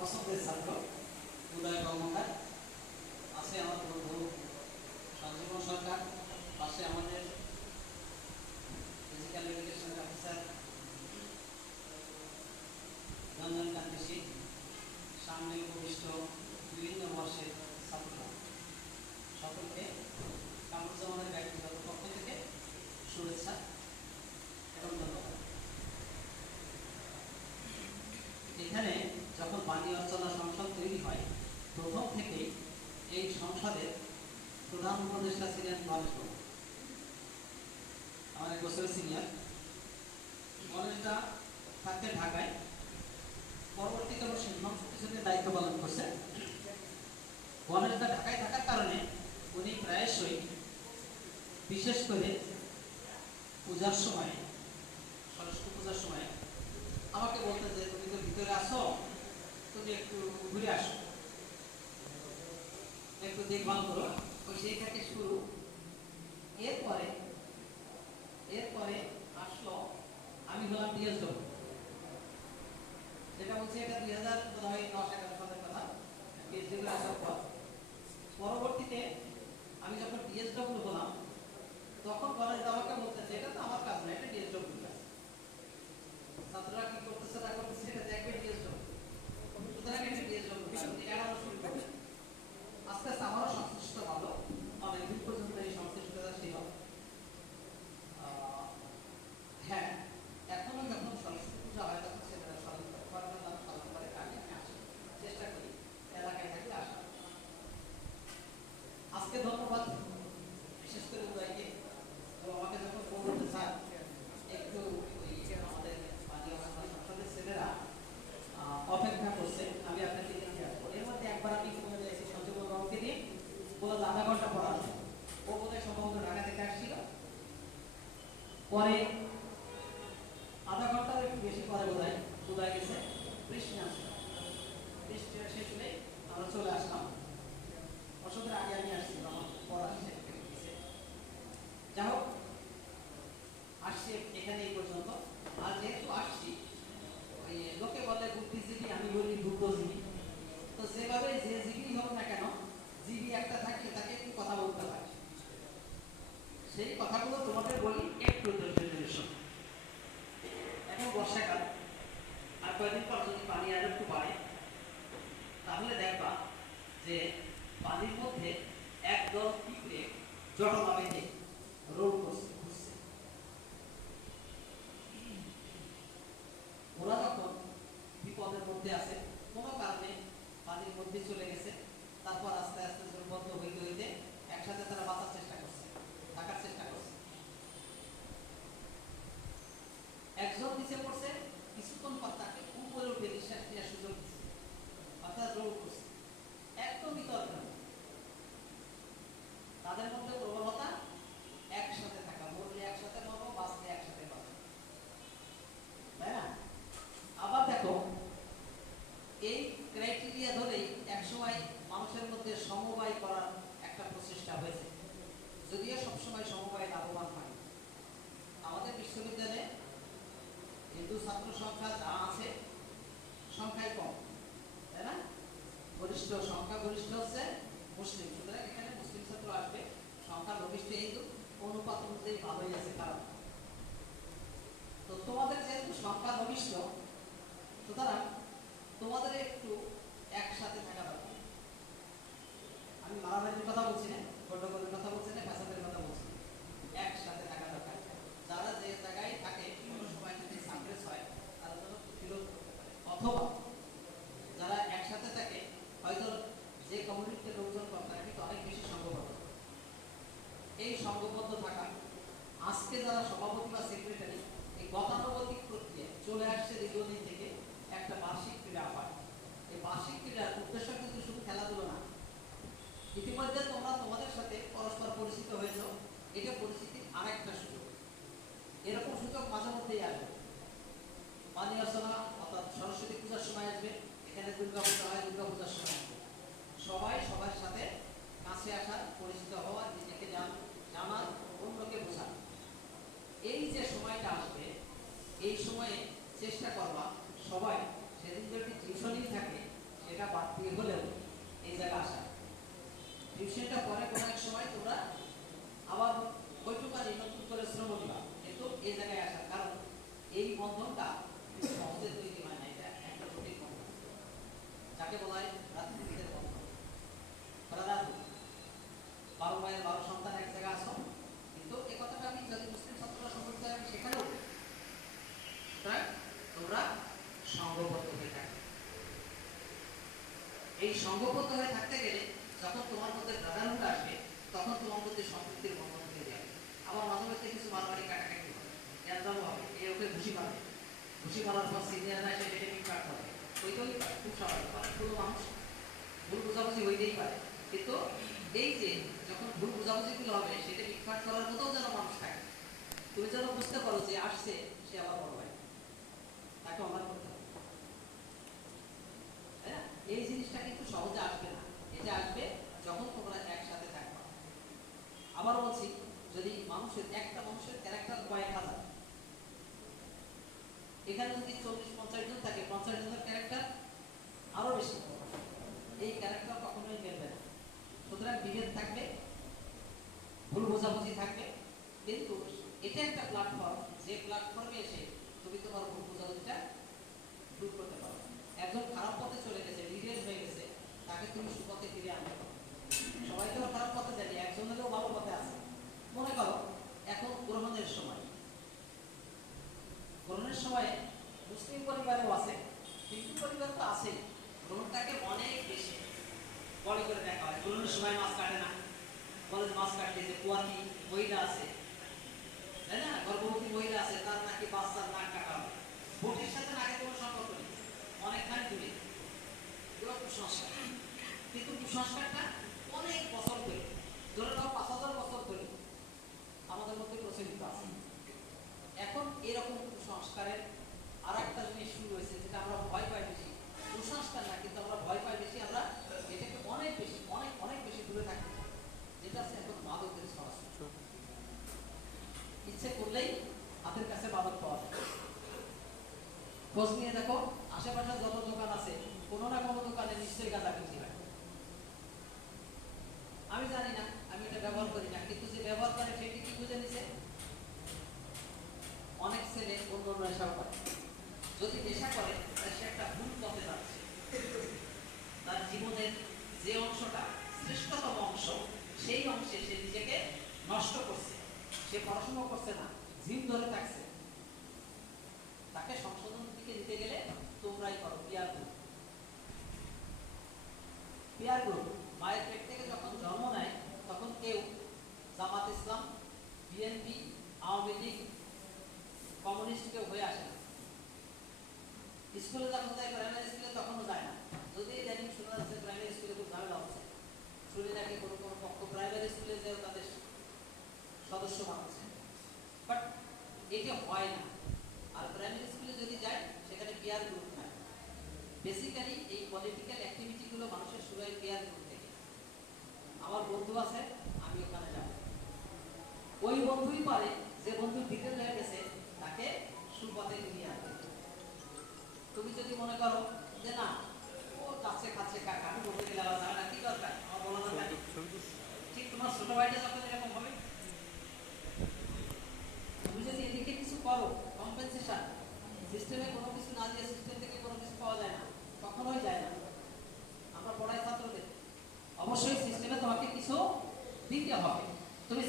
পছন্দের ছাত্র উদয় কর্মকার, আছে আমার বন্ধু সঞ্জীবন সরকার, পাশে আমাদের ফিজিক্যাল এডুকেশন অফিসার রঞ্জন কান্তি সিং, সামনে উপবিষ্ট বিভিন্ন বর্ষের ছাত্র সকলকে কামরুজ্জামানের ব্যক্তিগত পক্ষ থেকে শুভেচ্ছা এবং ধন্যবাদ। এখানে যখন পানি অর্চনা সংসদ তৈরি হয়, প্রথম থেকেই এই সংসদের প্রধান উপদেষ্টা ছিলেন গণেশবাবু, আমার এক বছরের সিনিয়র। গণেশটা থাকতে ঢাকায়, পরবর্তীতে সংসদের দায়িত্ব পালন করছে। গণেশটা ঢাকায় থাকার কারণে উনি প্রায়শই, বিশেষ করে পূজার সময়, সরস্বতী পূজার সময় আমাকে বলতে যে তুমি তো ভিতরে আসো, তুমি একটু ঘুরে আসো, একটু দেখভাল করো। ওই সেই থেকে শুরু। এরপরে আসলো, আমি হলাম ডিএসডব্লিউ, যেটা বলছি এটা 2010-11 সালের কথা। ডিএসডব্লিউ আসার পর পরবর্তীতে আমি যখন ডিএসডব্লিউ হলাম, তখন গণেশ আমাকে বলতেছে এটা তো আমার কাজ না, এটা ডিএসডব্লিউ কাজ। ছাত্ররা কি করতেছে না করতেছে এটা দেখবে ডিএসডব্লিউ, সুতরাং এটা ডিএসডব্লিউ কাজ, এড়ানো শুরু করবে। আস্তে আস্তে আমারও সংশ্লিষ্ট হলো, অনেকদিন পর্যন্ত এই সংশ্লিষ্টতা ছিল। হ্যাঁ, এখনো যখন সরস্বতী পূজা হয় তখন সেটা স্মরণ করে কাজে আমি আসি, চেষ্টা করি এলাকায় থাকলে আসা। আজকে ধন্যবাদ বিশেষ করে উদয়কে, তো আমাকে যখন বলতে স্যার একটু ওই আমাদের পানীয় সংসদের ছেলেরা অপেক্ষা করছে, আমি আপনাকে দেখে আসবো। এর মধ্যে একবার আমি সঞ্জীবন বাবুকে নিয়ে বললাম 0.5 ঘন্টা পর আসবো। ও বোধহয় সম্ভবত ঢাকা থেকে আসছিল। পরে 0.5 ঘন্টার একটু বেশি পরে বোধহয় গেছে, বৃষ্টি আসলো। বৃষ্টি শেষ হলে আমরা চলে আসলাম। অসুবিধার আগে আমি আসছি, আমার পর আসছে। যাই হোক, আসছি এখানে এই পর্যন্ত। আর যেহেতু আসছি, ওই লোকে বলে বুদ্ধিজীবী, আমি বলি বুদ্ধজীবী। তো যেভাবে যে জীবী হোক না কেন, জীবী একটা থাকলে তাকে একটু কথা বলতে হয়। সেই কথাগুলো তোমাদের বলি, একটু ধৈর্য শোনো। এখন বর্ষাকাল, আর কয়েকদিন পর যদি পানি আর একটু বাড়ে, তাহলে দেখবা যে পানির মধ্যে একদল পিঁপড়ে জটলা বেঁধে রোল করছে, ঘুরছে। ওরা যখন বিপদের মধ্যে আছে, কোনো কারণে পানির মধ্যে চলে গেছে, তারপর আস্তে আস্তে জলবদ্ধ হইতে হইতে একসাথে তারা বাঁচার চেষ্টা করছে, থাকার চেষ্টা করছে। একজন নিচে পড়ছে, কিছুক্ষণ পর তাকে উপরে উঠে নিঃশ্বাস নেওয়ার সুযোগ দিচ্ছে, অর্থাৎ রোল করছে। একদমই দরকার। তাদের মধ্যে প্রবণতা একসাথে থাকা, মরলে একসাথে মরবো, বাঁচলে একসাথে বাঁচবো, তাই না? আবার দেখো, এই ক্রাইটেরিয়া ধরেই একসময় মানুষের মধ্যে সমবায় করার একটা প্রচেষ্টা হয়েছে, যদিও সবসময় সমবায় লাভবান হয়। আমাদের বিশ্ববিদ্যালয়ে হিন্দু ছাত্র সংখ্যা যা আছে, সংখ্যায় কম, তাই না? সংখ্যাগরিষ্ঠ হচ্ছে মুসলিম, সুতরাং এখানে মুসলিম ছাত্র আসবে। সংখ্যা লঘিষ্ঠ হিন্দু, অনুপাত অনুযায়ী ভালোই আছে, খারাপ। তো তোমাদের যেহেতু সংখ্যা লঘিষ্ঠ, সুতরাং তোমাদের একটু একসাথে থাকা দরকার। আমি মারামারির কথা বলছি না, গন্ডগোলের কথা বলছি না, ফ্যাসাদের কথা বলছি না। একসাথে থাকা দরকার। যারা যে জায়গায় থাকে, কোনো সময় যদি সাকসেস হয়, তারা যেন প্রতিরোধ করতে পারে। অথবা যারা একসাথে থাকে, হয়তো যে কমিউনিটির লোকজন কম, তারা কিন্তু অনেক বেশি সংঘবদ্ধ। এই সংঘবদ্ধ থাকা, আজকে যারা সভাপতি বা সেক্রেটারি, এই গতানুগতিক প্রক্রিয়া চলে আসছে দীর্ঘদিন থেকে একটা বার্ষিক ক্রীড়া হয়। এই বার্ষিক ক্রীড়ার উদ্দেশ্য কিন্তু শুধু খেলাধুলো না। ইতিমধ্যে তোমরা তোমাদের সাথে পরস্পর পরিচিত হয়েছ, এটা পরিচিতির আরেকটা সুযোগ। এরকম সুযোগ মাঝে মধ্যেই আসবে। পানি অর্চনা অর্থাৎ সরস্বতী পূজার সময় আসবে, এখানে দুর্গা পূজা হয়, দুর্গা পূজার সময় আসবে। সবাই সবার সাথে কাছে আসার, পরিচিত হওয়া, নিজেকে জানার, অন্যকে বোঝার। এই যে সময়টা আসবে, এই সময়ে চেষ্টা করবা সবাই, সেদিন যদি টিউশনই থাকে এটা বাদ দিয়ে হলেও এই জায়গায় আসা। টিউশনটা পরে কোনো এক সময় তোমরা আবার ওইটুকানি নতুন করে শ্রম দিবা, কিন্তু এই জায়গায় আসার কারণ এই বন্ধনটা সহজে তৈরি হয় না, এটা একটা জটিল বন্ধন, যাকে বলা হয় রাজনীতিদের বন্ধন। রাজু 12 ভাইয়ের 12 সন্তান এক জায়গায় আসো, কিন্তু এই কথাটা আমি যদি মুসলিম ছাত্ররা সম্পর্কে আমি সেখানেও তাই তোমরা সংঘবদ্ধ হয়ে থাকবে। এই সংঘবদ্ধ হয়ে থাকতে গেলে যখন তোমার মধ্যে ব্রাদারহুড আসবে, তখন তোমার মধ্যে সম্পৃক্তির বন্ধন হয়ে যাবে। আবার মাঝে মধ্যে কিছু মারামারি কাটাকাটি হবে, এরকম হবে, এ ওকে ঘুষি মারবে, ঘুষি মারার পর সিনিয়ররা এসে ডেটে পিক কাটতে হবে, ওইটাই খুব স্বাভাবিক, অনেকগুলো মানুষ ভুল বোঝাবুঝি হইতেই পারে। কিন্তু এই যে যখন ভুল বোঝাবুঝিগুলো হবে, সেটা বিখ্যাত করার মতো যেন মানুষ থাকে, তুমি যেন বুঝতে পারো যে আসছে সে আবার বড় ভাই, তাকে অবাক করতে হবে, তাই না? এই জিনিসটা কিন্তু সহজে আসবে না, এটা আসবে যখন তোমরা একসাথে থাকবে। আবার বলছি, যদি মানুষের একটা মানুষের ক্যারেক্টার কয়েক হাজার, এখানে যদি 40-50 জন থাকে, 50 জনের ক্যারেক্টার আরো বেশি, এই ক্যারেক্টার কখনোই মেলবে না। সুতরাং বিভেদ থাকবে, ভুল বোঝাবুঝি থাকবে, কিন্তু এটা একটা প্ল্যাটফর্ম, যে প্ল্যাটফর্মে এসে তুমি তোমার ভুল বোঝাবুঝিটা দূর করতে পারো। একজন খারাপ পথে চলে গেছে, ডিরেল হয়ে গেছে, তাকে তুমি সুপথে ফিরে আনতে পারো। সবাই তো খারাপ পথে যায়নি, একজনেরও ভালো পথে আছে। মনে করো এখন গ্রহণের সময়, গ্রহণের সময় মুসলিম পরিবারও আছে, হিন্দু পরিবার তো আছে, গ্রহণটাকে অনেক বেশি বড় করে দেখা হয়। গ্রহণের সময় মাছ কাটে না, বলে মাছ কাটলে যে কুয়াতি মহিলা আছে, তাই না, গর্ভবতী মহিলা আছে, তার নাকি বাচ্চার নাক কাটা হবে। বটির সাথে নাকের কোনো সম্পর্ক নেই, অনেকখানি দূরে, এগুলো কুসংস্কার। কিন্তু কুসংস্কারটা অনেক বছর ধরে, ধরে নাও 5000 বছর ধরে আমাদের মধ্যে প্রচলিত আছে। এখন এরকম কুসংস্কারের আর একটা জিনিস শুরু হয়েছে, যেটা আমরা ভয় পাই বেশি, কুসংস্কার না, কিন্তু আমরা ভয় পাই বেশি, আমরা এটাকে অনেক বেশি, অনেক অনেক বেশি দূরে থাকতে চাই, যেটা আছে এখন মাদকের সরাসরি। ইচ্ছে করলেই হাতের কাছে মাদক পাওয়া যায়। খোঁজ নিয়ে দেখো, আশেপাশে যত দোকান আছে, কোনো না কোনো দোকানে নিশ্চয়ই গাঁজা বিক্রি হয়। আমি জানি না, আমি এটা ব্যবহার করি না, কিন্তু যে ব্যবহার করে সেটি কি বুঝে নিছে? অনেক ছেলে অন্য নেশাও করে, যদি নেশা করে তাহলে সে একটা ভুল পথে যাচ্ছে, তার জীবনের যে অংশটা শ্রেষ্ঠতম অংশ, সেই অংশে সে নিজেকে নষ্ট করছে। সে পড়াশোনা করছে না, জিম ধরে থাকছে, তাকে সংশোধন দিকে দিতে গেলে তোমরাই করো পিয়ার গ্রুপ। পিয়ার গ্রুপ মায়ের পেট থেকে যখন জন্ম নেয়, তখন কেউ জামাত ইসলাম, বিএনপি, আওয়ামী লীগ, কমিউনিস্ট কেউ হয়ে আসে না। স্কুলে যখন যায়, প্রাইমারি স্কুলে তখনও যায় না, যদি ইদানিং শোনা যাচ্ছে প্রাইমারি স্কুলে খুব ঝামেলা হচ্ছে, শুনে নাকি কোনো কোনো পক্ষ প্রাইমারি স্কুলে যেও তাদের সদস্য বানাচ্ছে, বাট এটা হয় না। আর প্রাইমারি স্কুলে যদি যায়, সেখানে পিয়ার গ্রুপ নাই। বেসিক্যালি এই পলিটিক্যাল অ্যাক্টিভিটিগুলো মানুষের শুরু হয় পিয়ার গ্রুপ থেকে। আমার বন্ধু আছে, আমি ওখানে যাব, ওই বন্ধুই পারে যে বন্ধু ডিটেল হয়ে গেছে তাকে সুপথে ফিরিয়ে আনবে। তুমি যদি মনে করো যে না, ও যাচ্ছে খাচ্ছে কাকা, আমি বলতে গেলে আবার জানা কি দরকার, আমার বলা দরকার, ঠিক তোমার ছোট ভাইটা যখন এরকম হবে, তুমি যদি এদিকে কিছু করো, কম্পেনসেশন সিস্টেমে কোনো কিছু না দিয়ে সিস্টেম থেকে কোনো কিছু পাওয়া যায় না, কখনোই যায় না। আমরা পড়াই ছাত্রদের, অবশ্যই সিস্টেমে তোমাকে কিছু দিতে হবে, তুমি